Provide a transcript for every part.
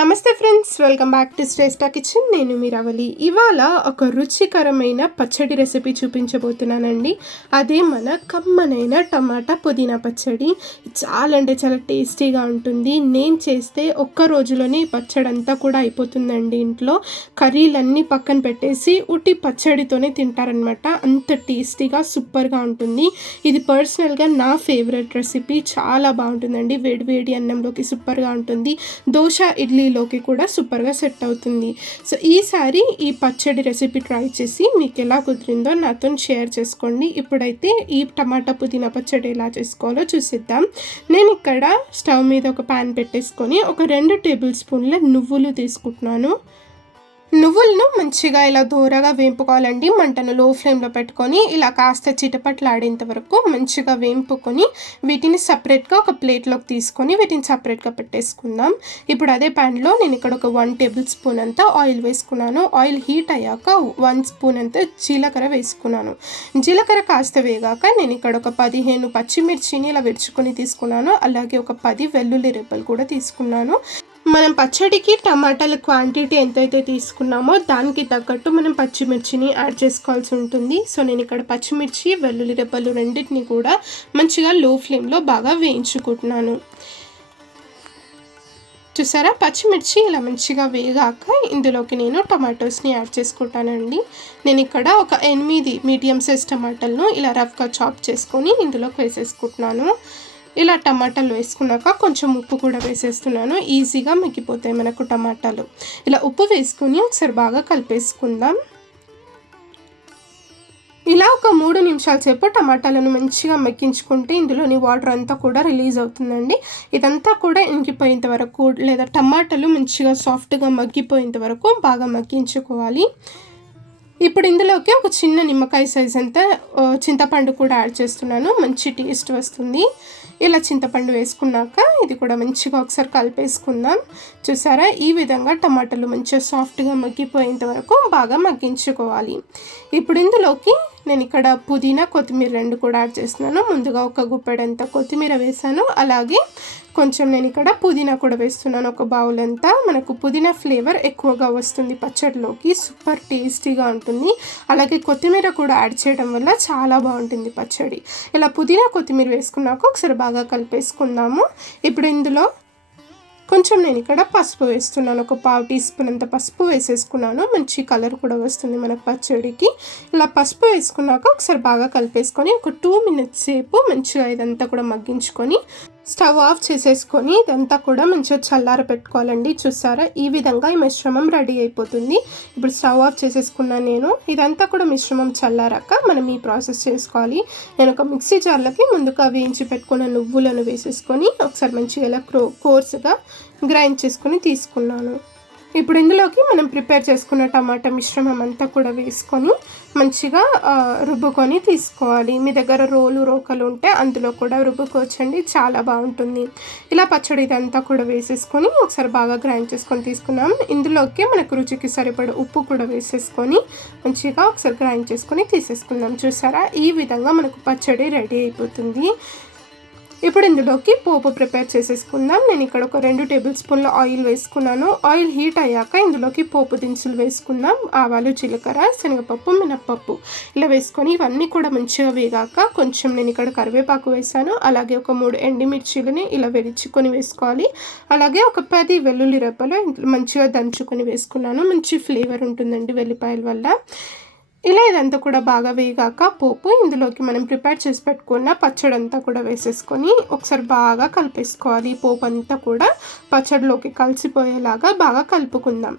నమస్తే friends welcome back to Shreshta kitchen. నేను మీరవలి ఇవాళ ఒక రుచికరమైన పచ్చడి రెసిపీ చూపించబోతున్నానండి. అదే మన కమ్మనైన టమాటా పుదీనా పచ్చడి. చాలా అంటే చాలా టేస్టీగా ఉంటుంది. నేను చేస్తే ఒక్క రోజులోనే ఈ పచ్చడి అంతా కూడా అయిపోతుందండి ఇంట్లో. కర్రీలన్నీ పక్కన పెట్టేసి ఉట్టి పచ్చడితోనే తింటారనమాట అంత టేస్టీగా సూపర్గా ఉంటుంది. ఇది పర్సనల్గా నా ఫేవరెట్ రెసిపీ. చాలా బాగుంటుందండి. వేడి వేడి అన్నంలోకి సూపర్గా ఉంటుంది. దోశ ఇడ్లీ ఇడ్లీలోకి కూడా సూపర్గా సెట్ అవుతుంది. సో ఈసారి ఈ పచ్చడి రెసిపీ ట్రై చేసి మీకు ఎలా కుదిరిందో నాతో షేర్ చేసుకోండి. ఇప్పుడైతే ఈ టమాటా పుదీనా పచ్చడి ఎలా చేసుకోవాలో చూసిద్దాం. నేను ఇక్కడ స్టవ్ మీద ఒక ప్యాన్ పెట్టేసుకొని ఒక రెండు టేబుల్ స్పూన్ల నువ్వులు తీసుకుంటున్నాను. నువ్వులను మంచిగా ఇలా దూరగా వేంపుకోవాలండి. మంటను లో ఫ్లేమ్లో పెట్టుకొని ఇలా కాస్త చిటపట్లాడేంత వరకు మంచిగా వేంపుకొని వీటిని సపరేట్గా ఒక ప్లేట్లోకి తీసుకొని వీటిని సపరేట్గా పెట్టేసుకుందాం. ఇప్పుడు అదే ప్యాన్లో నేను ఇక్కడ ఒక వన్ టేబుల్ స్పూన్ అంతా ఆయిల్ వేసుకున్నాను. ఆయిల్ హీట్ అయ్యాక వన్ స్పూన్ అంతా జీలకర్ర వేసుకున్నాను. జీలకర్ర కాస్త వేగాక నేను ఇక్కడ ఒక పదిహేను పచ్చిమిర్చిని ఇలా విరుచుకొని తీసుకున్నాను. అలాగే ఒక పది వెల్లుల్లి రెబ్బలు కూడా తీసుకున్నాను. మనం పచ్చడికి టమాటాల క్వాంటిటీ ఎంతైతే తీసుకున్నామో దానికి తగ్గట్టు మనం పచ్చిమిర్చిని యాడ్ చేసుకోవాల్సి ఉంటుంది. సో నేను ఇక్కడ పచ్చిమిర్చి వెల్లుల్లి రెబ్బలు రెండింటిని కూడా మంచిగా లో ఫ్లేమ్లో బాగా వేయించుకుంటున్నాను. చూసారా? పచ్చిమిర్చి ఇలా మంచిగా వేగాక ఇందులోకి నేను టమాటోస్ని యాడ్ చేసుకుంటానండి. నేను ఇక్కడ ఒక ఎనిమిది మీడియం సైజ్ టమాటాలను ఇలా రఫ్గా చాప్ చేసుకొని ఇందులోకి వేసేసుకుంటున్నాను. ఇలా టమాటాలు వేసుకున్నాక కొంచెం ఉప్పు కూడా వేసేస్తున్నాను. ఈజీగా మగ్గిపోతాయి మనకు టమాటాలు. ఇలా ఉప్పు వేసుకొని ఒకసారి బాగా కలిపేసుకుందాం. ఇలా ఒక మూడు నిమిషాల సేపు టమాటాలను మంచిగా మెక్కించుకుంటే ఇందులోని వాటర్ అంతా కూడా రిలీజ్ అవుతుందండి. ఇదంతా కూడా ఇంకిపోయేంత వరకు లేదా టమాటాలు మంచిగా సాఫ్ట్గా మగ్గిపోయేంత వరకు బాగా మగ్గించుకోవాలి. ఇప్పుడు ఇందులోకి ఒక చిన్న నిమ్మకాయ సైజ్ అంతా చింతపండు కూడా యాడ్ చేస్తున్నాను. మంచి టేస్ట్ వస్తుంది. ఇలా చింతపండు వేసుకున్నాక ఇది కూడా మంచిగా ఒకసారి కలిపేసుకుందాం. చూసారా? ఈ విధంగా టమాటాలు మంచిగా సాఫ్ట్గా మగ్గిపోయేంత వరకు బాగా మగ్గించుకోవాలి. ఇప్పుడు ఇందులోకి నేను ఇక్కడ పుదీనా కొత్తిమీర రెండు కూడా యాడ్ చేస్తున్నాను. ముందుగా ఒక గుప్పెడంతా కొత్తిమీర వేసాను అలాగే కొంచెం నేను ఇక్కడ పుదీనా కూడా వేస్తున్నాను ఒక బౌల్ అంతా మనకు పుదీనా ఫ్లేవర్ ఎక్కువగా వస్తుంది పచ్చడిలోకి. సూపర్ టేస్టీగా ఉంటుంది. అలాగే కొత్తిమీర కూడా యాడ్ చేయడం వల్ల చాలా బాగుంటుంది పచ్చడి. ఇలా పుదీనా కొత్తిమీర వేసుకున్నాక ఒకసారి బాగా కలిపేసుకుందాము. ఇప్పుడు ఇందులో కొంచెం నేను ఇక్కడ పసుపు వేస్తున్నాను. ఒక పావు టీ స్పూన్ అంత పసుపు వేసేసుకున్నాను. మంచి కలర్ కూడా వస్తుంది మనకు పచ్చడికి. ఇలా పసుపు వేసుకున్నాక ఒకసారి బాగా కలిపేసుకొని ఒక టూ మినిట్స్ సేపు మంచిగా ఇదంతా కూడా మగ్గించుకొని స్టవ్ ఆఫ్ చేసేసుకొని ఇదంతా కూడా మంచిగా చల్లార పెట్టుకోవాలండి. చూసారా? ఈ విధంగా ఈ మిశ్రమం రెడీ అయిపోతుంది. ఇప్పుడు స్టవ్ ఆఫ్ చేసేసుకున్నాను నేను. ఇదంతా కూడా మిశ్రమం చల్లారాక మనం ఈ ప్రాసెస్ చేసుకోవాలి. నేను ఒక మిక్సీ జార్లకి ముందుగా వేయించి పెట్టుకున్న నువ్వులను వేసేసుకొని ఒకసారి మంచిగా ఇలా కోర్సుగా గ్రైండ్ చేసుకొని తీసుకున్నాను. ఇప్పుడు ఇందులోకి మనం ప్రిపేర్ చేసుకున్న టమాటా మిశ్రమం అంతా కూడా వేసుకొని మంచిగా రుబ్బుకొని తీసుకోవాలి. మీ దగ్గర రోలు రోకలు ఉంటే అందులో కూడా రుబ్బుకోవచ్చండి. చాలా బాగుంటుంది. ఇలా పచ్చడి ఇదంతా కూడా వేసేసుకొని ఒకసారి బాగా గ్రైండ్ చేసుకొని తీసుకున్నాం. ఇందులోకి మనకు రుచికి సరిపడే ఉప్పు కూడా వేసేసుకొని మంచిగా ఒకసారి గ్రైండ్ చేసుకొని తీసేసుకుందాం. చూసారా? ఈ విధంగా మనకు పచ్చడి రెడీ అయిపోతుంది. ఇప్పుడు ఇందులోకి పోపు ప్రిపేర్ చేసేసుకుందాం. నేను ఇక్కడ ఒక రెండు టేబుల్ స్పూన్ల ఆయిల్ వేసుకున్నాను. ఆయిల్ హీట్ అయ్యాక ఇందులోకి పోపు దినుసులు వేసుకుందాం. ఆవాలు జీలకర్ర శనగపప్పు మినప్పప్పు ఇలా వేసుకొని ఇవన్నీ కూడా మంచిగా వేగాక కొంచెం నేను ఇక్కడ కరివేపాకు వేసాను. అలాగే ఒక మూడు ఎండిమిర్చీలని ఇలా వెరిచుకొని వేసుకోవాలి. అలాగే ఒక పది వెల్లుల్లి రెప్పలు మంచిగా దంచుకొని వేసుకున్నాను. మంచి ఫ్లేవర్ ఉంటుందండి వెల్లిపాయల వల్ల. ఇలా ఇదంతా కూడా బాగా వేగాక పోపు ఇందులోకి మనం ప్రిపేర్ చేసి పెట్టుకున్న పచ్చడి అంతా కూడా వేసేసుకొని ఒకసారి బాగా కలిపేసుకోవాలి. పోపు అంతా కూడా పచ్చడిలోకి కలిసిపోయేలాగా బాగా కలుపుకుందాం.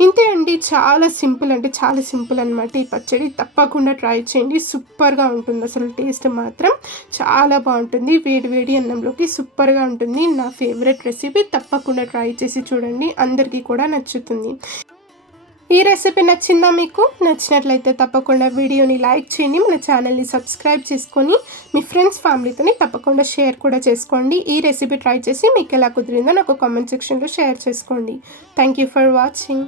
ఇంతే అండి. చాలా సింపుల్ అంటే చాలా సింపుల్ అనమాట ఈ పచ్చడి. తప్పకుండా ట్రై చేయండి. సూపర్గా ఉంటుంది. అసలు టేస్ట్ మాత్రం చాలా బాగుంటుంది. వేడి వేడి అన్నంలోకి సూపర్గా ఉంటుంది. నా ఫేవరెట్ రెసిపీ తప్పకుండా ట్రై చేసి చూడండి. అందరికీ కూడా నచ్చుతుంది. ఈ రెసిపీ నచ్చిందా మీకు? నచ్చినట్లయితే తప్పకుండా వీడియోని లైక్ చేయండి మన ఛానల్ని సబ్స్క్రైబ్ చేసుకొని మీ ఫ్రెండ్స్ ఫ్యామిలీతోని తప్పకుండా షేర్ కూడా చేసుకోండి. ఈ రెసిపీ ట్రై చేసి మీకు ఎలా కుదిరిందో నాకు కామెంట్ సెక్షన్లో షేర్ చేసుకోండి. Thank you for watching